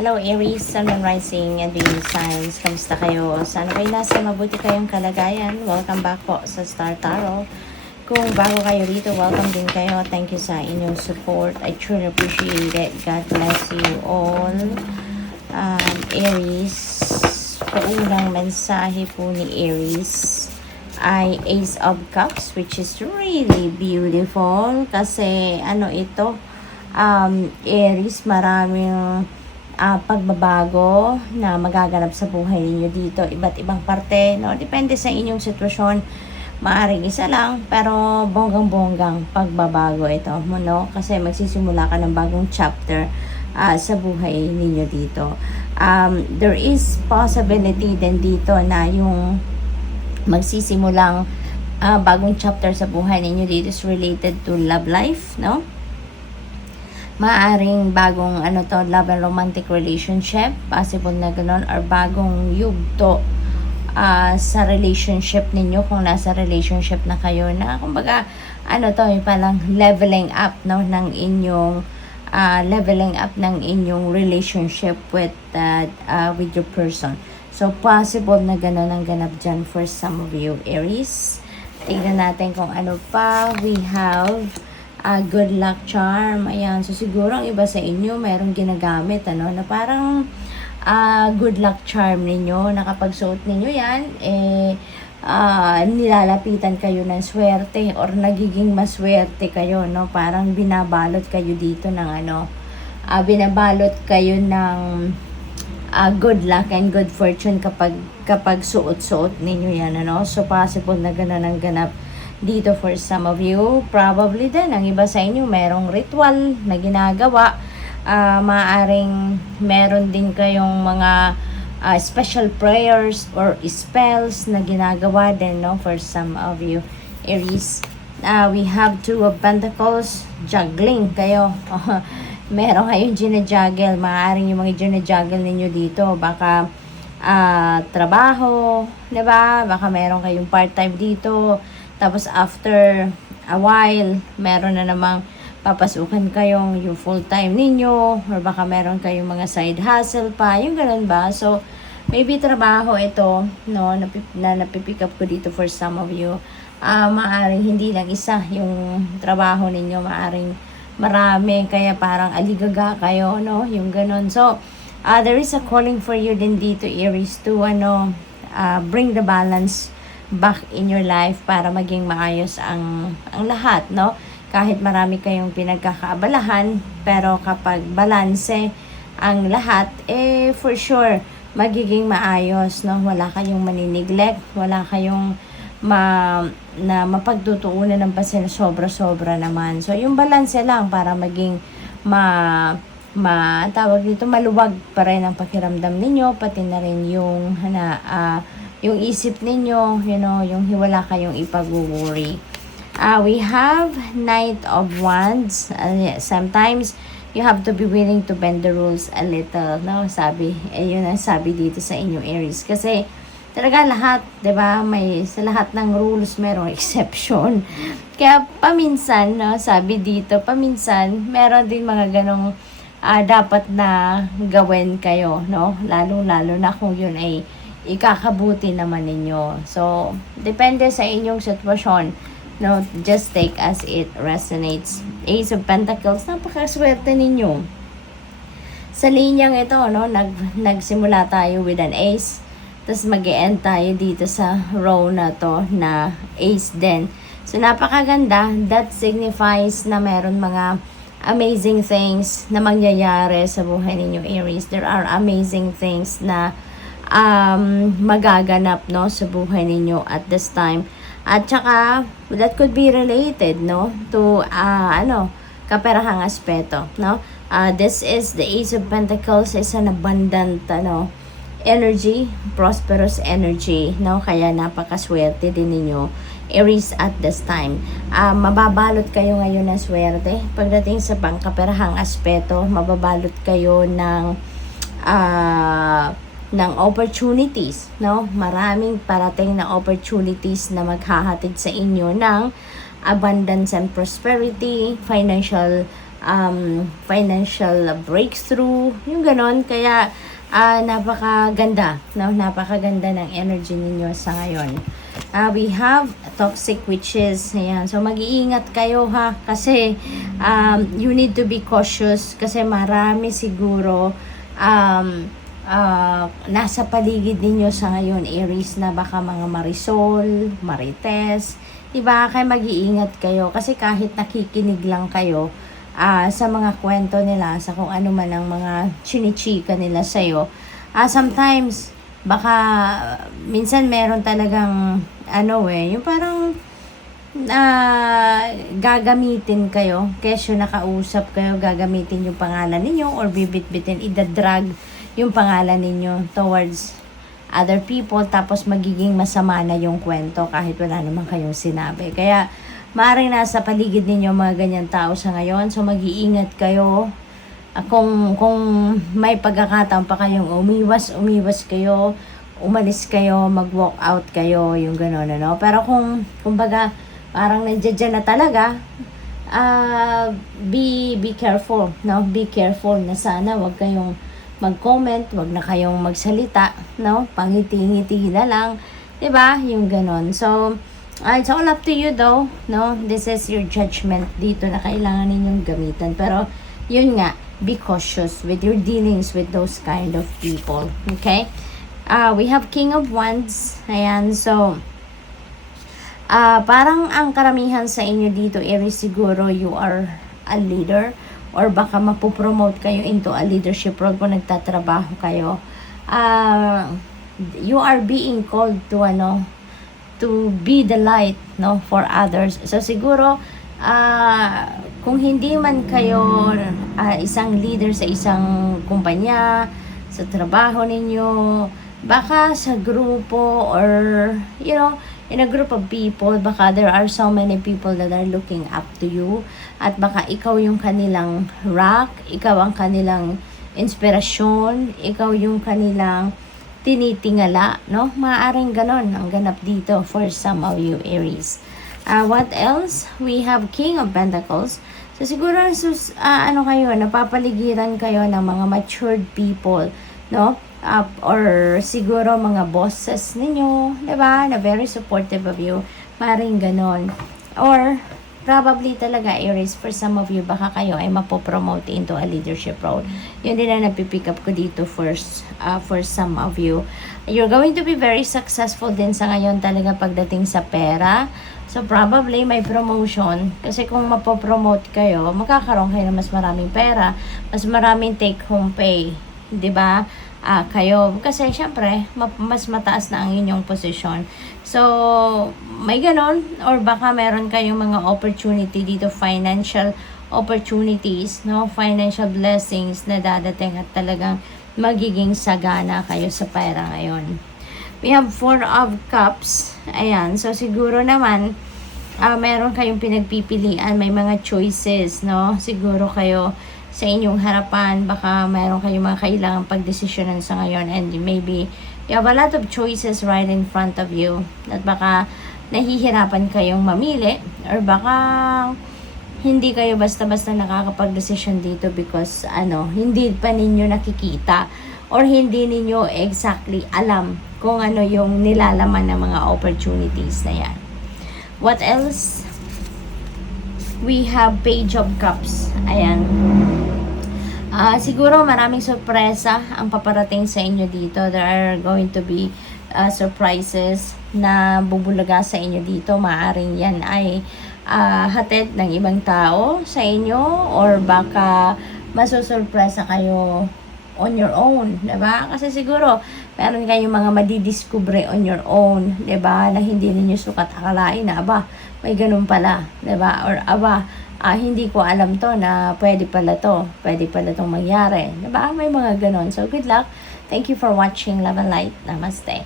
Hello Aries, Sun, Moon, Rising, and Venus signs. Kamusta kayo? Sana kayo nasa mabuti kayong kalagayan. Welcome back po sa Star Tarot. Kung bago kayo dito, welcome din kayo. Thank you sa inyong support. I truly appreciate it. God bless you all. Aries, paunang mensahe po ni Aries ay Ace of Cups, which is really beautiful. Kasi ito, Aries, maraming pagbabago na magaganap sa buhay ninyo dito, iba't ibang parte, no? Depende sa inyong sitwasyon. Maaring isa lang, pero bonggang-bonggang pagbabago ito, no? Kasi magsisimula ka ng bagong chapter sa buhay ninyo dito. There is possibility din dito na yung magsisimulang bagong chapter sa buhay ninyo dito is related to love life, no? Maaring bagong love and romantic relationship, possible na gano'n, or bagong yugto sa relationship ninyo kung nasa relationship na kayo, na kumbaga yung palang leveling up, no, ng inyong relationship with your person. So possible na gano'n ang ganap dyan for some of you, Aries. Tignan natin kung ano pa. We have good luck charm. Ayan. So, siguro ang iba sa inyo, mayroong ginagamit, na parang good luck charm ninyo, na kapag suot ninyo yan, nilalapitan kayo ng swerte or nagiging maswerte kayo, no? Parang binabalot kayo dito ng binabalot kayo ng good luck and good fortune kapag suot-suot ninyo yan, So, possible na gano'n ang ganap dito for some of you. Probably din, ang iba sa inyo, merong ritual na ginagawa. Maaring meron din kayong mga special prayers or spells na ginagawa din, no, for some of you, Aries. We have Two of Pentacles, juggling kayo. Meron kayong ginajuggle. Maaring yung mga ginajuggle ninyo dito, baka trabaho, diba? Baka meron kayong part-time dito. Tapos after a while, meron na namang papasukan kayong yung full-time ninyo, or baka meron kayong mga side hustle pa, yung ganun ba? So, maybe trabaho ito, no, na napipick up ko dito for some of you. Maaring hindi lang isa yung trabaho ninyo, maaring marami, kaya parang aligaga kayo, no, yung ganun. So, there is a calling for you din dito, Aries, to bring the balance back in your life para maging maayos ang lahat, no? Kahit marami kayong pinagkakaabalahan, pero kapag balanse ang lahat, for sure magiging maayos, no? Wala kayong maniniglect, wala kayong mapagtutuunan ng pasin, sobra-sobra naman. So yung balanse lang para maging tawag dito, maluwag pa rin ang pakiramdam ninyo, pati na rin yung yung isip ninyo, yung wala kayong ipag-worry. We have Knight of Wands. Sometimes, you have to be willing to bend the rules a little, no? Yun ang sabi dito sa inyo, Aries. Kasi, talaga lahat, diba? Sa lahat ng rules, merong exception. Kaya, paminsan, no? Sabi dito, paminsan, meron din mga ganong dapat na gawin kayo, no? Lalo-lalo na kung yun ay ikakabuti naman ninyo. So, depende sa inyong sitwasyon. No, just take as it resonates. Ace of Pentacles, napakaswerte ninyo. Sa linyang ito, no, nagsimula tayo with an ace. Tapos mag-e-end tayo dito sa row na to na ace din. So, napakaganda. That signifies na meron mga amazing things na mangyayari sa buhay ninyo, Aries. There are amazing things na magaganap, no, sa buhay ninyo at this time. At saka that could be related, no, to kaperahang aspeto, no. This is the Ace of Pentacles, is an abundant energy, prosperous energy, no, kaya napakaswerte din ninyo, Aries, at this time. Mababalot kayo ngayon ng swerte pagdating sa pangkaperahang aspeto. Mababalot kayo ng opportunities, no? Maraming parating na opportunities na maghahatid sa inyo ng abundance and prosperity, financial financial breakthrough, yung ganon. Kaya, napakaganda, no? Napakaganda ng energy ninyo sa ngayon. We have toxic witches. Ayan. So, mag-iingat kayo ha. Kasi, you need to be cautious. Kasi marami siguro, nasa paligid ninyo sa ngayon, Aries, na baka mga Marisol, Marites. Diba? Kaya mag-iingat kayo. Kasi kahit nakikinig lang kayo, sa mga kwento nila, sa kung ano man ang mga chinichika nila sa'yo, sometimes, baka, minsan meron talagang, yung parang, gagamitin kayo, kesyo nakausap kayo, gagamitin yung pangalan ninyo, or bibit-bitin, idadrag yung pangalan ninyo towards other people, tapos magiging masama na yung kwento kahit wala naman kayong sinabi. Kaya, maaaring nasa paligid ninyo mga ganyan tao sa ngayon, so mag-iingat kayo. Kung may pagkakataon pa kayong umiwas kayo, umalis kayo, mag-walk out kayo, yung gano'n, ano. Pero kumbaga, parang nandiyan na talaga, be careful, no? Be careful na sana wag kayong mag-comment, wag na kayong magsalita, no? Pangiti-ngiti na lang, 'di ba? Yung gano'n. So, it's all up to you though, no? This is your judgment dito na kailangan ninyong gamitan. Pero, yun nga, be cautious with your dealings with those kind of people, okay? We have King of Wands. Ayan, so, parang ang karamihan sa inyo dito, Aries, siguro you are a leader or baka mapopromote kayo into a leadership role kung nagtatrabaho kayo. You are being called to be the light, no, for others. So siguro kung hindi man kayo isang leader sa isang kumpanya, sa trabaho ninyo, baka sa grupo or in a group of people, baka there are so many people that are looking up to you at baka ikaw yung kanilang rock, ikaw ang kanilang inspirasyon, ikaw yung kanilang tinitingala, no? Maaaring ganon ang ganap dito for some of you, Aries. What else? We have King of Pentacles. So siguro kayo, napapaligiran kayo ng mga matured people, no? Or siguro mga bosses ninyo, diba? Na very supportive of you. Maring ganon. Or, probably talaga, Aries, for some of you, baka kayo ay mapopromote into a leadership role. Yun din na napipick up ko dito for some of you. You're going to be very successful din sa ngayon talaga pagdating sa pera. So, probably may promotion. Kasi kung mapopromote kayo, makakaroon kayo ng mas maraming pera, mas maraming take-home pay. Diba? Kayo. Kasi, syempre, mas mataas na ang inyong posisyon. So, may ganon. Or baka meron kayong mga opportunity dito, financial opportunities, no? Financial blessings na dadating at talagang magiging sagana kayo sa pera ngayon. We have 4 of Cups. Ayan. So, siguro naman, meron kayong pinagpipilian. May mga choices, no? Siguro kayo sa inyong harapan, baka meron kayong mga kailangang pagdesisyonan sa ngayon, and maybe you have a lot of choices right in front of you, at baka nahihirapan kayong mamili, or baka hindi kayo basta-basta nakakapag-desisyon dito because hindi pa ninyo nakikita or hindi ninyo exactly alam kung ano yung nilalaman ng mga opportunities na yan. What else? We have Page of Cups. Ayan. Siguro maraming sorpresa ang paparating sa inyo dito. There are going to be surprises na bubulaga sa inyo dito. Maaring yan ay hatid ng ibang tao sa inyo, or baka masusurpresa kayo on your own, diba? Kasi siguro meron kayong mga madidiscover on your own, diba? Na hindi ninyo sukat akalain na may ganun pala, diba? Or hindi ko alam to na pwede pala tong mangyari, diba? May mga ganun. So good luck. Thank you for watching. Love and light. Namaste.